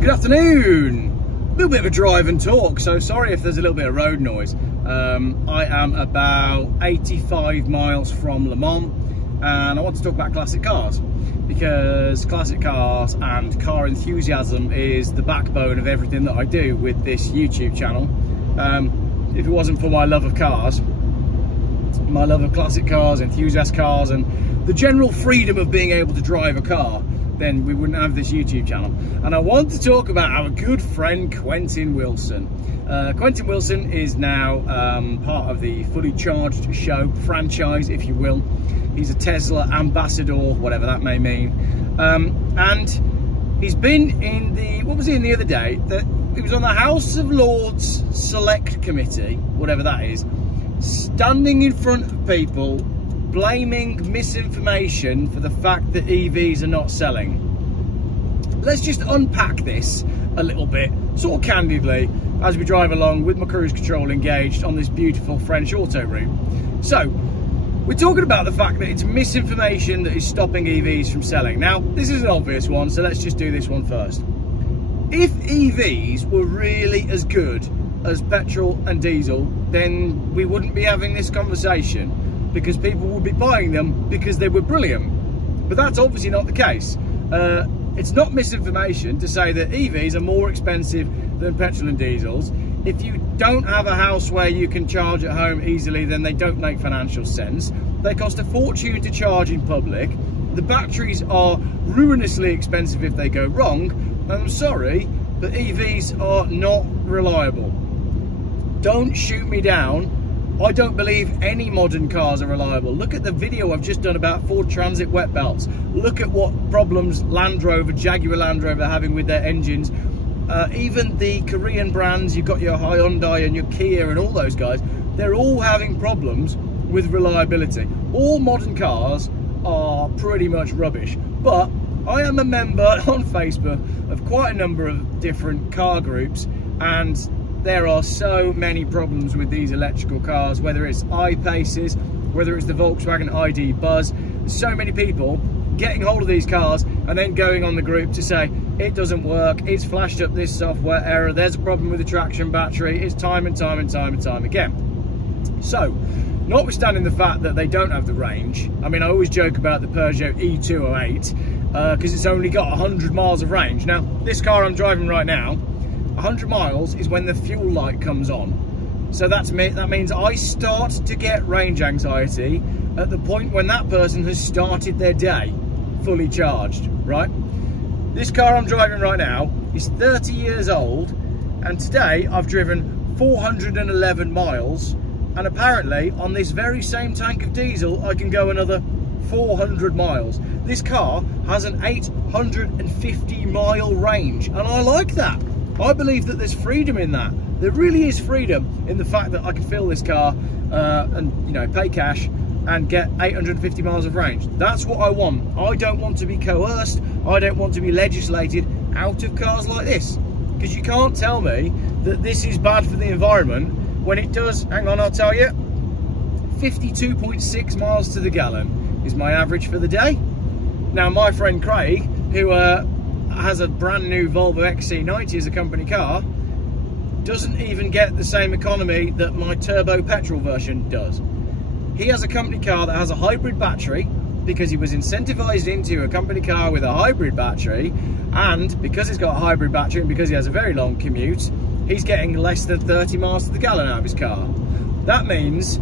Good afternoon. A little bit of a drive and talk, so sorry if there's a little bit of road noise. I am about 85 miles from Le Mans, and I want to talk about classic cars because classic cars and car enthusiasm is the backbone of everything that I do with this YouTube channel. If it wasn't for my love of cars, my love of classic cars, enthusiast cars, and the general freedom of being able to drive a car, then we wouldn't have this YouTube channel. And I want to talk about our good friend Quentin Wilson. Quentin Wilson is now part of the Fully Charged Show franchise, if you will. He's a Tesla ambassador, whatever that may mean. And he's been in the, what was he in the other day? He was on the House of Lords Select Committee, whatever that is, standing in front of people, blaming misinformation for the fact that EVs are not selling. Let's just unpack this a little bit, sort of candidly, as we drive along with my cruise control engaged on this beautiful French auto route. So, we're talking about the fact that it's misinformation that is stopping EVs from selling. Now, this is an obvious one, so let's just do this one first. If EVs were really as good as petrol and diesel, then we wouldn't be having this conversation, because people would be buying them because they were brilliant. But that's obviously not the case. It's not misinformation to say that EVs are more expensive than petrol and diesels. If you don't have a house where you can charge at home easily, then they don't make financial sense. They cost a fortune to charge in public. The batteries are ruinously expensive if they go wrong. I'm sorry, but EVs are not reliable. Don't shoot me down. I don't believe any modern cars are reliable. Look at the video I've just done about Ford Transit wet belts. Look at what problems Land Rover, Jaguar Land Rover are having with their engines. Even the Korean brands, you've got your Hyundai and your Kia and all those guys, they're all having problems with reliability. All modern cars are pretty much rubbish. But I am a member on Facebook of quite a number of different car groups, and there are so many problems with these electrical cars, whether it's I-Paces, whether it's the Volkswagen ID Buzz. There's so many people getting hold of these cars and then going on the group to say, it doesn't work, it's flashed up this software error, there's a problem with the traction battery, it's time and time and time and time again. So, notwithstanding the fact that they don't have the range, I mean, I always joke about the Peugeot E208, because it's only got 100 miles of range. Now, this car I'm driving right now, 100 miles is when the fuel light comes on. So that means I start to get range anxiety at the point when that person has started their day fully charged, right? This car I'm driving right now is 30 years old, and today I've driven 411 miles, and apparently on this very same tank of diesel I can go another 400 miles. This car has an 850 mile range, and I like that. I believe that there's freedom in that. There really is freedom in the fact that I can fill this car and, you know, pay cash and get 850 miles of range. That's what I want. I don't want to be coerced. I don't want to be legislated out of cars like this, because you can't tell me that this is bad for the environment when it does, hang on, I'll tell you, 52.6 miles to the gallon is my average for the day. Now, my friend Craig, who has a brand new Volvo XC90 as a company car, doesn't even get the same economy that my turbo petrol version does. He has a company car that has a hybrid battery because he was incentivized into a company car with a hybrid battery, and because he's got a hybrid battery and because he has a very long commute, he's getting less than 30 miles to the gallon out of his car. That means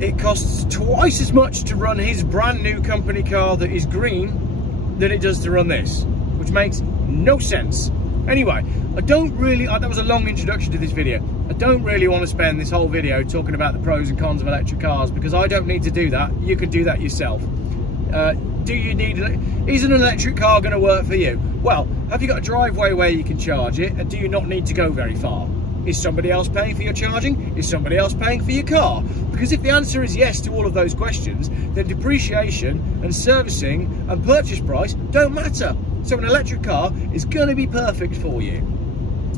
it costs twice as much to run his brand new company car that is green than it does to run this, which makes no sense. Anyway, that was a long introduction to this video. I don't really want to spend this whole video talking about the pros and cons of electric cars, because I don't need to do that. You can do that yourself. Is an electric car going to work for you? Well, have you got a driveway where you can charge it, and do you not need to go very far? Is somebody else paying for your charging? Is somebody else paying for your car? Because if the answer is yes to all of those questions, then depreciation and servicing and purchase price don't matter. So an electric car is going to be perfect for you.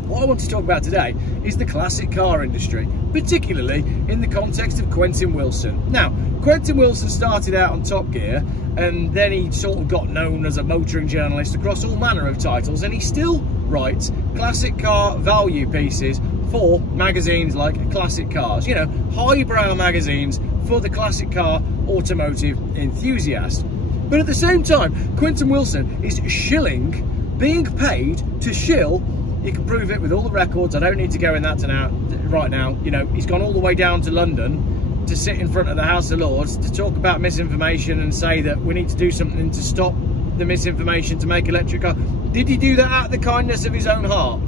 What I want to talk about today is the classic car industry, particularly in the context of Quentin Wilson. Now, Quentin Wilson started out on Top Gear, and then he sort of got known as a motoring journalist across all manner of titles, and he still writes classic car value pieces for magazines like Classic Cars, you know, highbrow magazines for the classic car automotive enthusiast. But at the same time, Quentin Wilson is being paid to shill. You can prove it with all the records. I don't need to go in that right now. You know, he's gone all the way down to London to sit in front of the House of Lords to talk about misinformation and say that we need to do something to stop the misinformation to make electric cars. Did he do that out of the kindness of his own heart?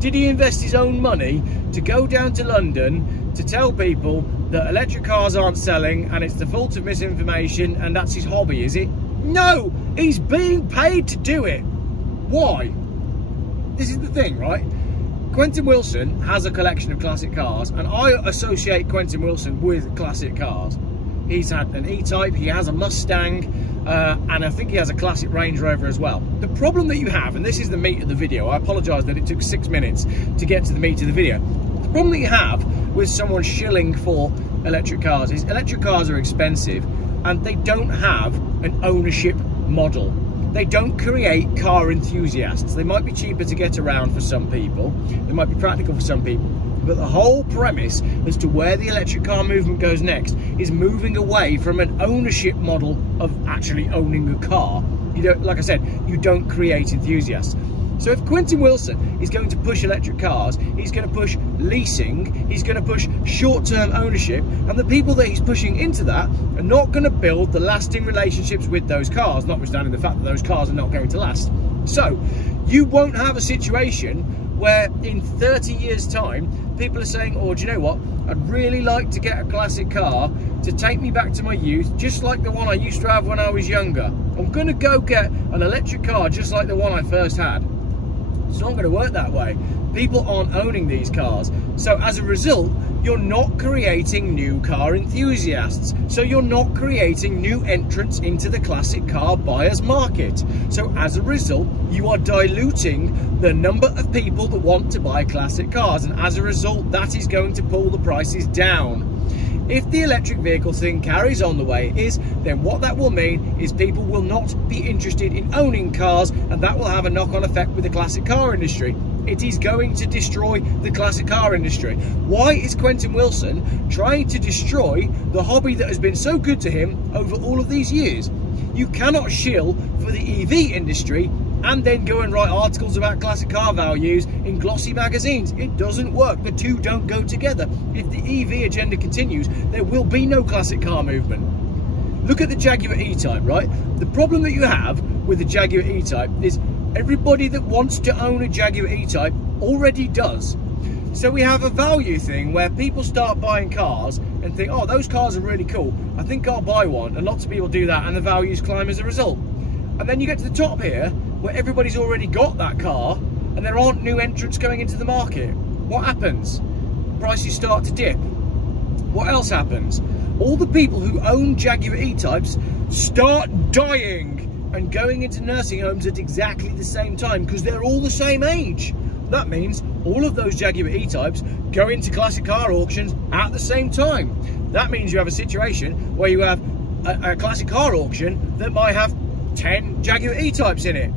Did he invest his own money to go down to London to tell people that electric cars aren't selling and it's the fault of misinformation and that's his hobby, is it? No, he's being paid to do it. Why? This is the thing, right? Quentin Wilson has a collection of classic cars, and I associate Quentin Wilson with classic cars. He's had an E-Type, he has a Mustang, and I think he has a classic Range Rover as well. The problem that you have, and this is the meat of the video, I apologise that it took 6 minutes to get to the meat of the video. The problem that you have with someone shilling for electric cars is electric cars are expensive and they don't have an ownership model. They don't create car enthusiasts. They might be cheaper to get around for some people, they might be practical for some people, but the whole premise as to where the electric car movement goes next is moving away from an ownership model of actually owning a car. You don't, like I said, you don't create enthusiasts. So if Quentin Wilson is going to push electric cars, he's going to push leasing, he's going to push short-term ownership, and the people that he's pushing into that are not going to build the lasting relationships with those cars, notwithstanding the fact that those cars are not going to last. So you won't have a situation where in 30 years time people are saying, oh, do you know what, I'd really like to get a classic car to take me back to my youth, just like the one I used to have when I was younger. I'm going to go get an electric car just like the one I first had. It's not going to work that way. People aren't owning these cars. So as a result, you're not creating new car enthusiasts. So you're not creating new entrants into the classic car buyers market. So as a result, you are diluting the number of people that want to buy classic cars. And as a result, that is going to pull the prices down. If the electric vehicle thing carries on the way it is, then what that will mean is people will not be interested in owning cars, and that will have a knock-on effect with the classic car industry. It is going to destroy the classic car industry. Why is Quentin Wilson trying to destroy the hobby that has been so good to him over all of these years? You cannot shill for the EV industry and then go and write articles about classic car values in glossy magazines. It doesn't work. The two don't go together. If the EV agenda continues, there will be no classic car movement. Look at the Jaguar E-Type, right? The problem that you have with the Jaguar E-Type is everybody that wants to own a Jaguar E-Type already does. So we have a value thing where people start buying cars and think, oh, those cars are really cool, I think I'll buy one, and lots of people do that and the values climb as a result. And then you get to the top here where everybody's already got that car and there aren't new entrants going into the market. What happens? Prices start to dip. What else happens? All the people who own Jaguar E-Types start dying and going into nursing homes at exactly the same time because they're all the same age. That means all of those Jaguar E-Types go into classic car auctions at the same time. That means you have a situation where you have a classic car auction that might have 10 Jaguar E-Types in it.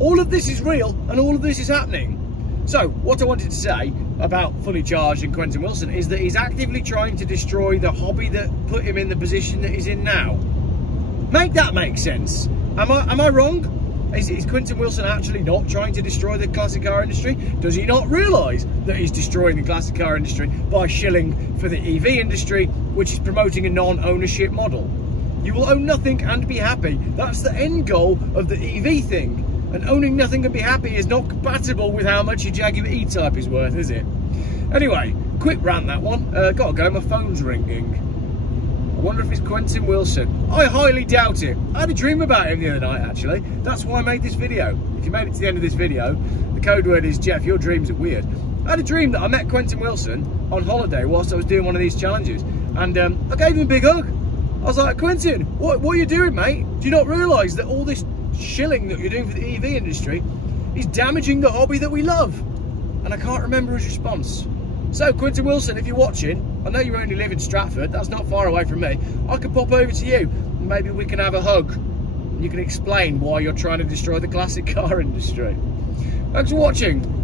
All of this is real and all of this is happening. So what I wanted to say about Fully Charged and Quentin Wilson is that he's actively trying to destroy the hobby that put him in the position that he's in now. Make that make sense. Am I wrong? Is Quentin Wilson actually not trying to destroy the classic car industry? Does he not realise that he's destroying the classic car industry by shilling for the EV industry, which is promoting a non-ownership model? You will own nothing and be happy. That's the end goal of the EV thing. And owning nothing and be happy is not compatible with how much your Jaguar E-Type is worth, is it? Anyway, quick rant that one. Gotta go, my phone's ringing. I wonder if it's Quentin Wilson. I highly doubt it. I had a dream about him the other night, actually. That's why I made this video. If you made it to the end of this video, the code word is, Jeff, your dreams are weird. I had a dream that I met Quentin Wilson on holiday whilst I was doing one of these challenges. And I gave him a big hug. I was like, Quentin, what are you doing, mate? Do you not realise that all this shilling that you're doing for the EV industry is damaging the hobby that we love? And I can't remember his response. So Quentin Wilson, if you're watching, I know you only live in Stratford, that's not far away from me. I could pop over to you and maybe we can have a hug and you can explain why you're trying to destroy the classic car industry. Thanks for watching.